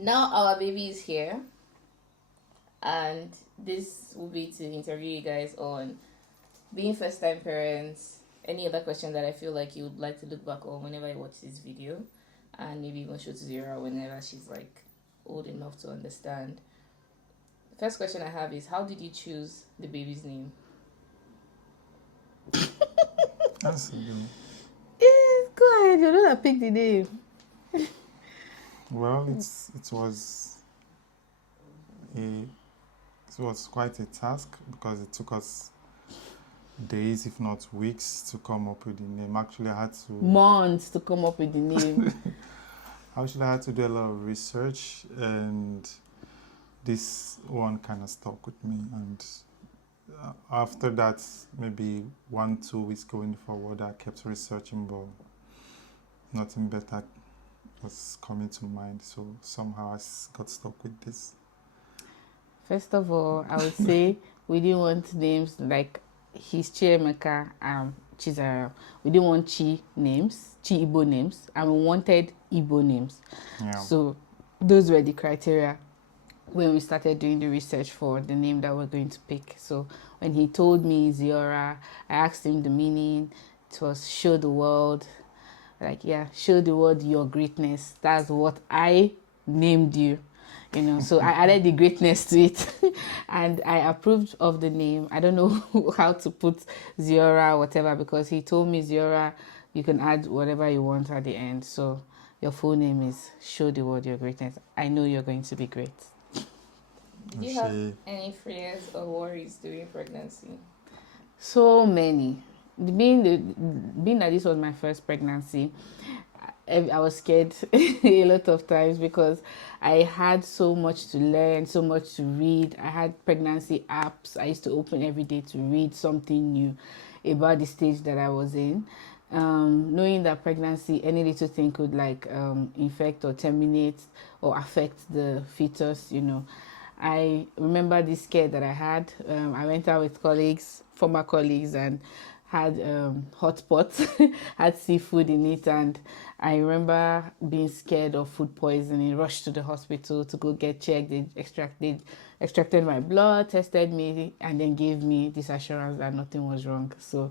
Now our baby is here, and this will be to interview you guys on being first time parents. Any other question that I feel like you would like to look back on whenever you watch this video, and maybe even show to Ziora whenever she's like old enough to understand. The first question I have is, how did you choose the baby's name? That's a good. Go ahead, you're not pick the name. Well, it was quite a task because it took us days, if not weeks, to come up with the name. Actually, I had to months to come up with the name. Actually, I had to do a lot of research, and this one kind of stuck with me. And after that, maybe 1-2 weeks going forward, I kept researching, but nothing better was coming to mind. So somehow I got stuck with this. First of all, I would say we didn't want names like his Chiemeka, Chizara. We didn't want Chi names, Chi Igbo names, and we wanted Igbo names. Yeah. So those were the criteria when we started doing the research for the name that we're going to pick. So when he told me Ziora, I asked him the meaning. It was show the world. Like, yeah, show the world your greatness. That's what I named you. You know, so I added the greatness to it and I approved of the name. I don't know how to put Ziora, whatever, because he told me Ziora, you can add whatever you want at the end. So your full name is show the world your greatness. I know you're going to be great. Did you have any fears or worries during pregnancy? So many. Being that this was my first pregnancy, I was scared a lot of times because I had so much to learn, so much to read. I had pregnancy apps. I used to open every day to read something new about the stage that I was in. Knowing that pregnancy, any little thing could like infect or terminate or affect the fetus, you know. I remember this scare that I had. I went out with colleagues, former colleagues, and had hot pots, had seafood in it, and I remember being scared of food poisoning, rushed to the hospital to go get checked. They extracted my blood, tested me, and then gave me this assurance that nothing was wrong. So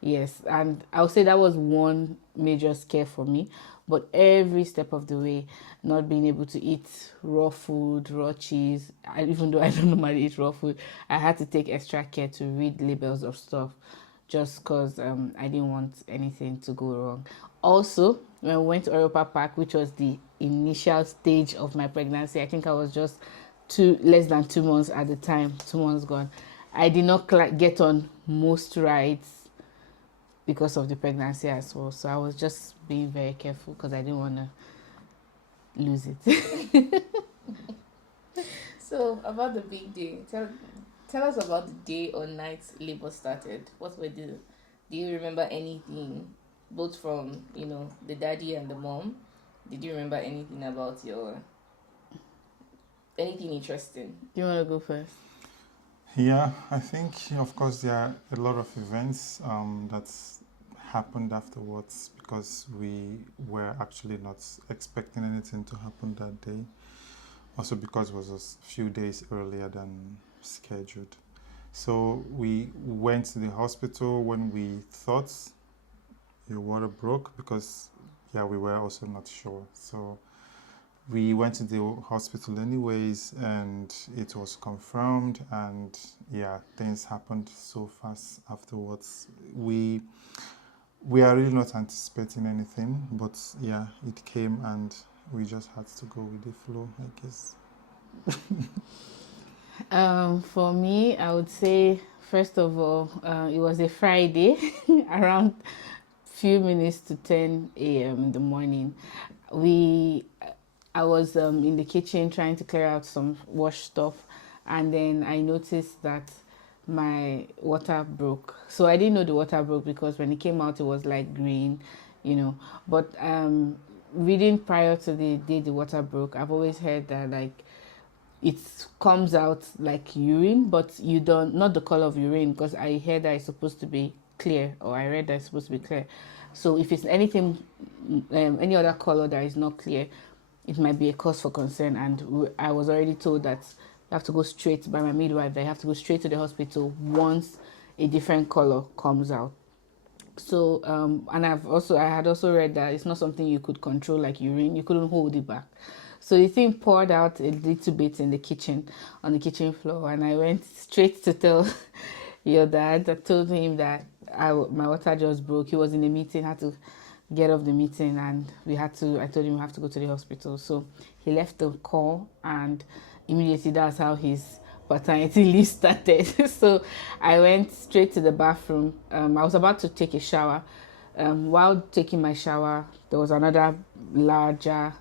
yes, and I would say that was one major scare for me. But every step of the way, not being able to eat raw food, raw cheese, even though I don't normally eat raw food, I had to take extra care to read labels of stuff just because I didn't want anything to go wrong. Also, when I went to Europa Park, which was the initial stage of my pregnancy, I think I was just less than 2 months at the time, 2 months gone. I did not get on most rides because of the pregnancy as well. So I was just being very careful because I didn't want to lose it. So about the big day, tell us about the day or night labor started. What were do you remember anything, both from, you know, the daddy and the mom? Did you remember anything about anything interesting? Do you want to go first? Yeah, I think, of course, there are a lot of events that happened afterwards because we were actually not expecting anything to happen that day. Also because it was a few days earlier than scheduled. So we went to the hospital when we thought your water broke because, yeah, we were also not sure. So we went to the hospital anyways, and it was confirmed, and yeah, things happened so fast afterwards. We are really not anticipating anything, but yeah, it came and we just had to go with the flow, I guess. For me, I would say, first of all, it was a Friday around few minutes to 10 a.m. in the morning. I was in the kitchen trying to clear out some wash stuff, and then I noticed that my water broke. So I didn't know the water broke because when it came out, it was like green, you know. But reading prior to the day the water broke, I've always heard that like it comes out like urine, but you don't, not the color of urine, because I heard that it's supposed to be clear, or I read that it's supposed to be clear. So if it's anything, any other color that is not clear, it might be a cause for concern. And I was already told that you have to go straight by my midwife. That you have to go straight to the hospital once a different color comes out. So and I had also read that it's not something you could control like urine. You couldn't hold it back. So the thing poured out a little bit in the kitchen, on the kitchen floor, and I went straight to tell your dad. I told him that my water just broke. He was in a meeting, had to get off the meeting, and I told him we have to go to the hospital. So he left the call, and immediately that's how his paternity leave started. So I went straight to the bathroom. I was about to take a shower. While taking my shower, there was another larger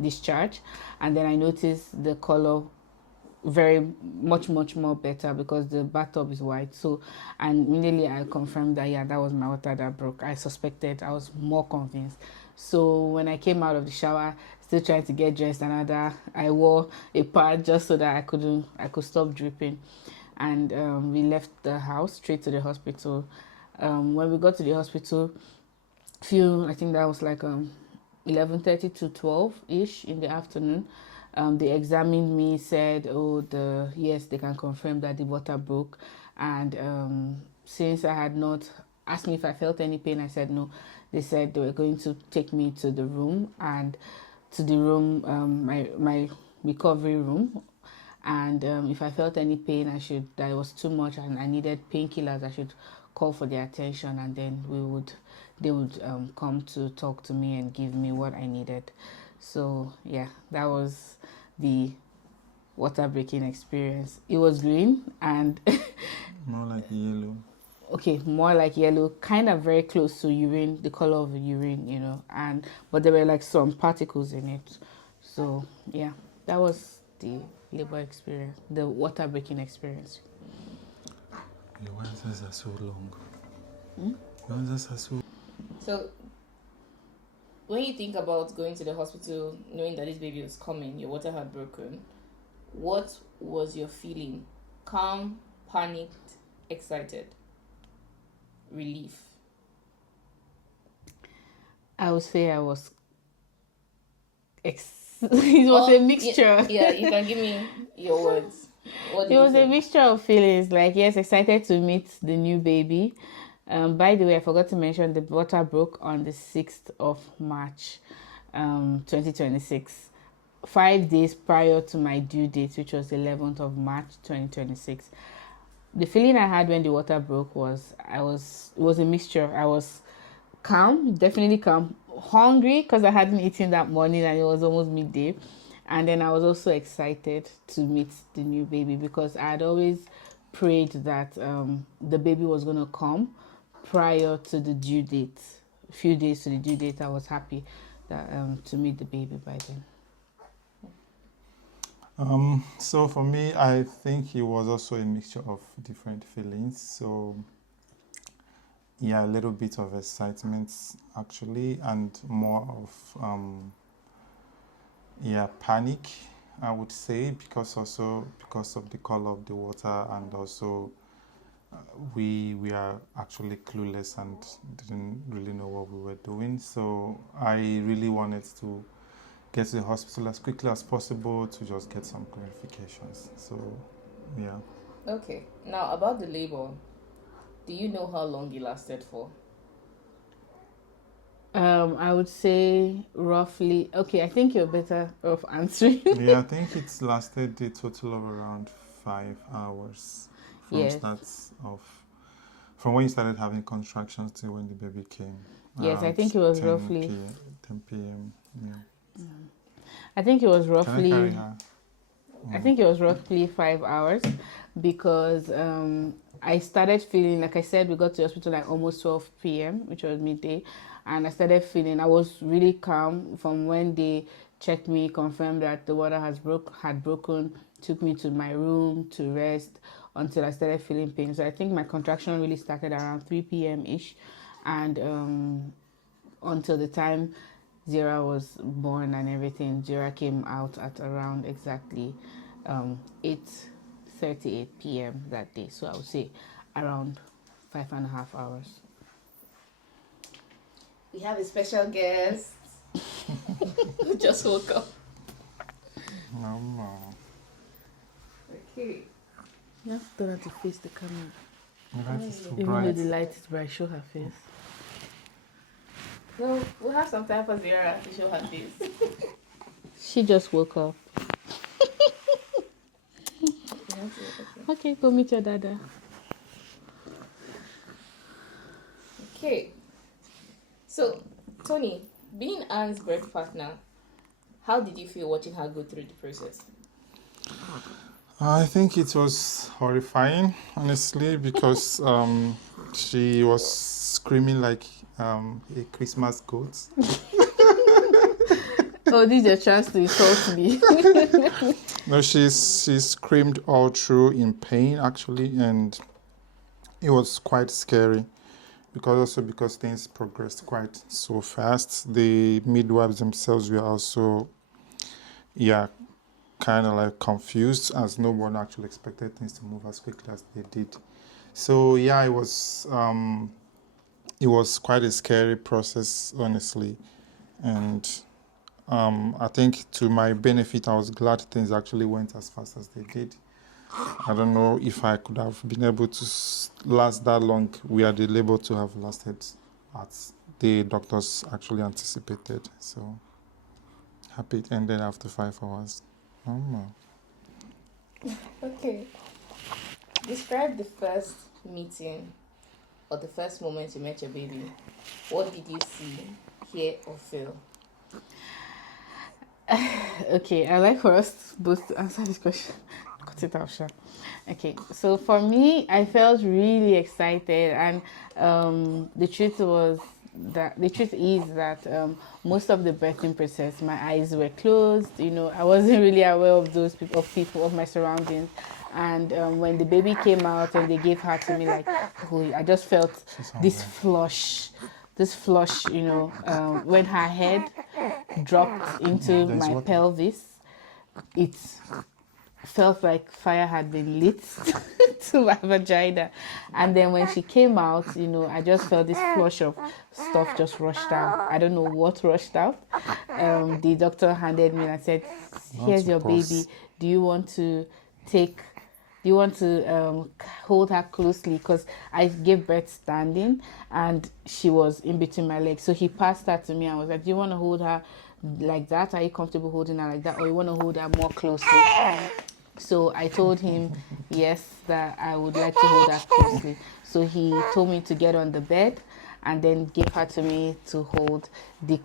discharge, and then I noticed the color very much more better because the bathtub is white. So, and immediately I confirmed that that was my water that broke. I suspected. I was more convinced. So when I came out of the shower, still trying to get dressed, I wore a pad just so that I could stop dripping, and we left the house straight to the hospital. When we got to the hospital, I think that was like 11:30 to 12 ish in the afternoon. They examined me, said, yes, they can confirm that the water broke. And since I had not asked me if I felt any pain, I said no. They said they were going to take me to the room, and to the room, my recovery room. And if I felt any pain, that it was too much and I needed painkillers, I should call for their attention, and then they would come to talk to me and give me what I needed. So yeah, that was the water breaking experience. It was green and More like yellow. okay, more like yellow, kind of very close to urine, the color of urine, but there were like some particles in it. So yeah, that was the labor experience, the water breaking experience. Your answers are so long. Your answers are so. So, when you think about going to the hospital, knowing that this baby was coming, your water had broken, what was your feeling? Calm, panicked, excited, relief? I would say I was. It was a mixture. Yeah, you can give me your words. It was a mixture of feelings. Like, yes, excited to meet the new baby. By the way, I forgot to mention the water broke on the 6th of March, 2026. 5 days prior to my due date, which was 11th of March, 2026. The feeling I had when the water broke was, it was a mixture. I was calm, definitely calm, hungry because I hadn't eaten that morning and it was almost midday. And then I was also excited to meet the new baby because I had always prayed that the baby was going to come prior to the due date. A few days to the due date, I was happy that to meet the baby by then. So for me, I think it was also a mixture of different feelings. So yeah, a little bit of excitement actually, and more of panic, I would say, because of the color of the water, and also we are actually clueless and didn't really know what we were doing. So I really wanted to get to the hospital as quickly as possible to just get some clarifications. So yeah. Okay, now about the labor, do you know how long it lasted for? I would say roughly. Okay, I think you're better off answering. Yeah, I think it's lasted a total of around 5 hours from when you started having contractions to when the baby came. Yes, I think it was roughly 10 p.m. Yeah. I think it was Can I roughly. carry her? I think it was roughly 5 hours because I started feeling, like I said, we got to the hospital like almost 12 p.m., which was midday. And I started feeling, I was really calm from when they checked me, confirmed that the water had broken, took me to my room to rest until I started feeling pain. So I think my contraction really started around 3 p.m.-ish. And until the time Ziora was born and everything, Ziora came out at around exactly 8:38 p.m. that day. So I would say around 5.5 hours. We have a special guest. Just woke up. No. Okay. You have to tell her to face the camera. The light is too Even though bright. the light is bright, show her face. No, we'll have some time for Ziora to show her face. She just woke up. Okay, go meet your dada. Okay. So, Tony, being Anne's birth partner, how did you feel watching her go through the process? I think it was horrifying, honestly, because she was screaming like a Christmas goat. Oh, this is your chance to insult me. No, she screamed all through in pain, actually, and it was quite scary because things progressed quite so fast. The midwives themselves were also, kind of like confused, as no one actually expected things to move as quickly as they did. So it was quite a scary process, honestly, and I think to my benefit, I was glad things actually went as fast as they did. I don't know if I could have been able to last that long where the labor to have lasted as the doctors actually anticipated. So happy it ended after 5 hours. Okay. Describe the first meeting or the first moment you met your baby. What did you see, hear, or feel? Okay, I like for us both to answer this question. Cut it out, sure. Okay, so for me, I felt really excited, and the truth is that most of the birthing process, my eyes were closed. I wasn't really aware of those people, of my surroundings. And when the baby came out and they gave her to me, like, oh, I just felt this flush, when her head dropped into my pelvis, it felt like fire had been lit to my vagina. And then when she came out, I just felt this flush of stuff just rushed out. I don't know what rushed out. The doctor handed me and said, here's your baby. Do you want to hold her closely? Because I gave birth standing and she was in between my legs. So he passed her to me and was like, do you want to hold her like that? Are you comfortable holding her like that? Or you want to hold her more closely? So I told him, yes, that I would like to hold her closely. So he told me to get on the bed and then gave her to me to hold. The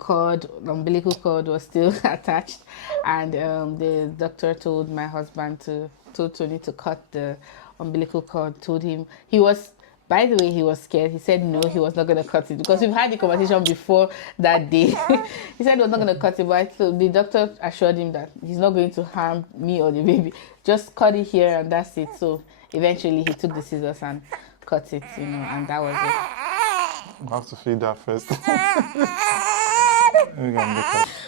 umbilical cord was still attached. And the doctor told Tony to cut the umbilical cord, told him, by the way, he was scared. He said no, he was not going to cut it because we've had the conversation before that day. He said he was not going to cut it, but the doctor assured him that he's not going to harm me or the baby. Just cut it here and that's it. So eventually he took the scissors and cut it, and that was it. I have to feed that first.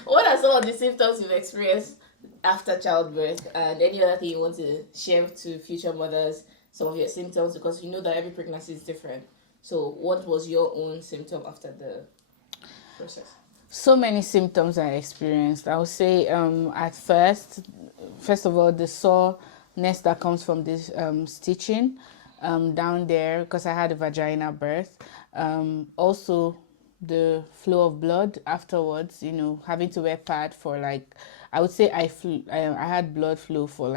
What are some of the symptoms you've experienced after childbirth, and any other thing you want to share to future mothers? Some of your symptoms, because you know that every pregnancy is different. So what was your own symptom after the process? So many symptoms I experienced. I would say at first of all, the soreness that comes from this stitching down there, because I had a vaginal birth. Also, the flow of blood afterwards, having to wear pad for I would say I had blood flow for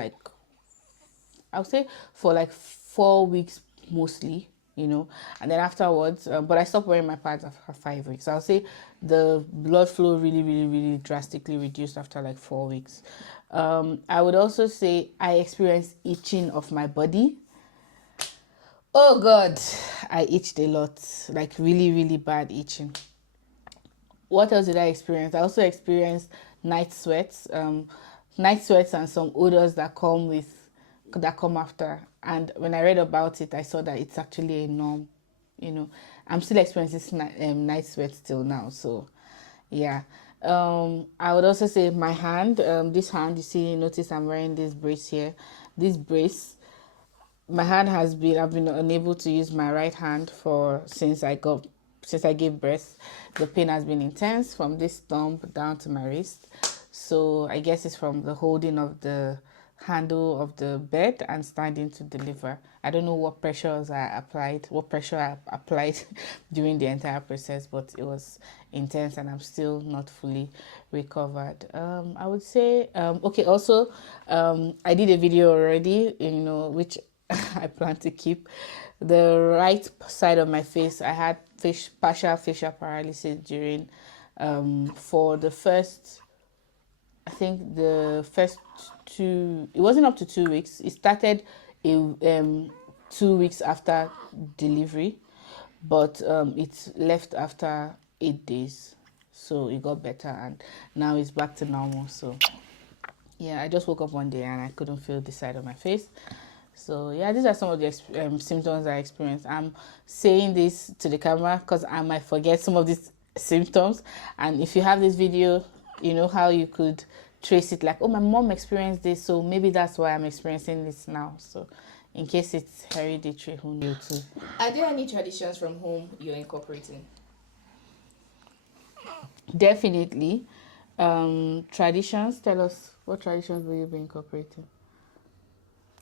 4 weeks mostly, and then afterwards, but I stopped wearing my pads after 5 weeks. So I'll say the blood flow really, really, really drastically reduced after 4 weeks. I would also say I experienced itching of my body. Oh God, I itched a lot, really, really bad itching. What else did I experience? I also experienced night sweats and some odors that come after. And when I read about it, I saw that it's actually a norm. I'm still experiencing night sweats till now. So, yeah. I would also say my hand, this hand, notice I'm wearing this brace here. This brace, my hand I've been unable to use my right hand since since I gave birth, the pain has been intense from this thumb down to my wrist. So I guess it's from the holding of the handle of the bed and standing to deliver. I don't know what pressure I applied during the entire process, but it was intense and I'm still not fully recovered. I would say, okay, also, I did a video already, which I plan to keep. The right side of my face, I had partial facial paralysis during, for the first, I think the first it wasn't up to 2 weeks. It started 2 weeks after delivery, but it left after 8 days. So it got better and now it's back to normal. So yeah, I just woke up one day and I couldn't feel the side of my face. So yeah, these are some of the symptoms I experienced. I'm saying this to the camera because I might forget some of these symptoms. And if you have this video, you know how you could trace it, like, oh, my mom experienced this, so maybe that's why I'm experiencing this now. So in case it's hereditary, who knew too. Are there any traditions from home you're incorporating? Definitely. Traditions, tell us, what traditions will you be incorporating?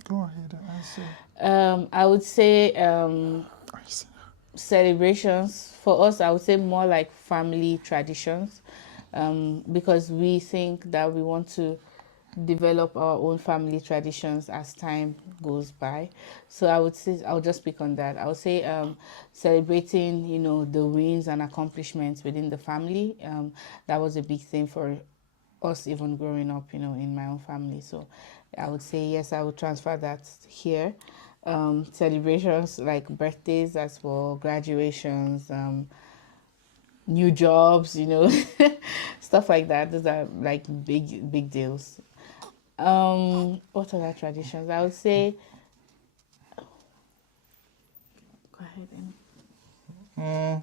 Go ahead and answer. I would say celebrations. For us, I would say more like family traditions, because we think that we want to develop our own family traditions as time goes by. So I would say, I'll just speak on that. I would say celebrating, the wins and accomplishments within the family. That was a big thing for us even growing up, in my own family. So I would say, yes, I would transfer that here. Celebrations like birthdays as well, graduations, new jobs, stuff like that. Those are like big deals. What other traditions? I would say, go ahead.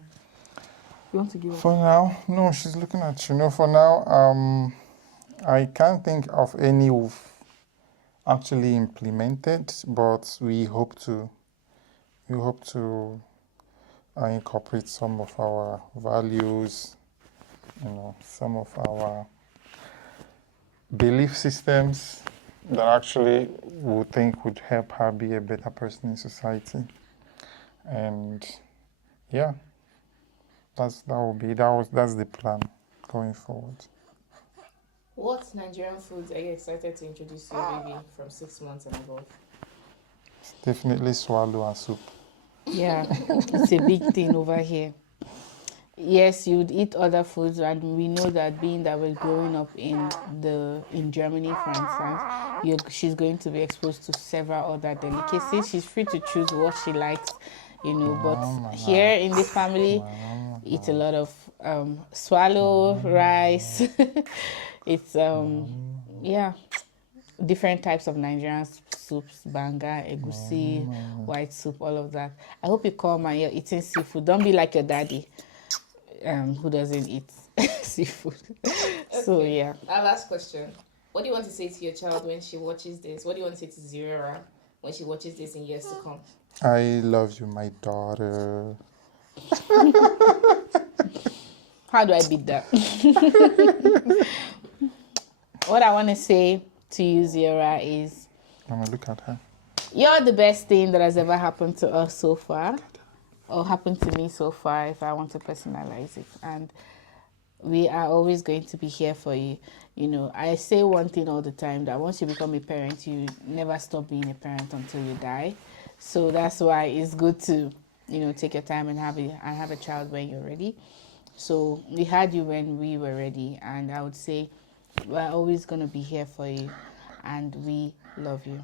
You want to give For now, no, she's looking at you. No, for now, I can't think of any we've actually implemented, but we hope to incorporate some of our values, some of our belief systems that actually we think would help her be a better person in society. And yeah, that's the plan going forward. What Nigerian foods are you excited to introduce to your baby from 6 months and above? Definitely swallow and soup. Yeah, it's a big thing over here. Yes, you would eat other foods, and we know that being that we're growing up in Germany, for instance, she's going to be exposed to several other delicacies. She's free to choose what she likes, but here in this family, eat a lot of swallow, rice. It's different types of Nigerian soups, banga, egusi, white soup, all of that. I hope you come and you're eating seafood. Don't be like your daddy, who doesn't eat seafood. Okay. So yeah. Our last question. What do you want to say to your child when she watches this? What do you want to say to Ziora when she watches this in years to come? I love you, my daughter. How do I beat that? What I want to say to you, Ziora, is Look at her. You're the best thing that has ever happened to us so far, or happened to me so far, if I want to personalize it. And we are always going to be here for you. I say one thing all the time, that once you become a parent, you never stop being a parent until you die. So that's why it's good to, take your time and have a child when you're ready. So we had you when we were ready, and I would say we're always going to be here for you, and we love you.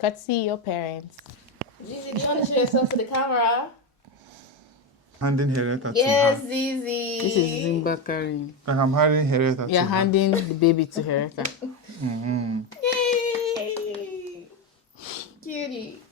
Courtesy your parents. Zizi, do you want to show yourself to the camera? Handing Henrietta Yes, to her. Zizi. This is Zimba carrying. Like I'm handing Henrietta to You're her. handing the baby to her. Mm-hmm. Yay! Cutie.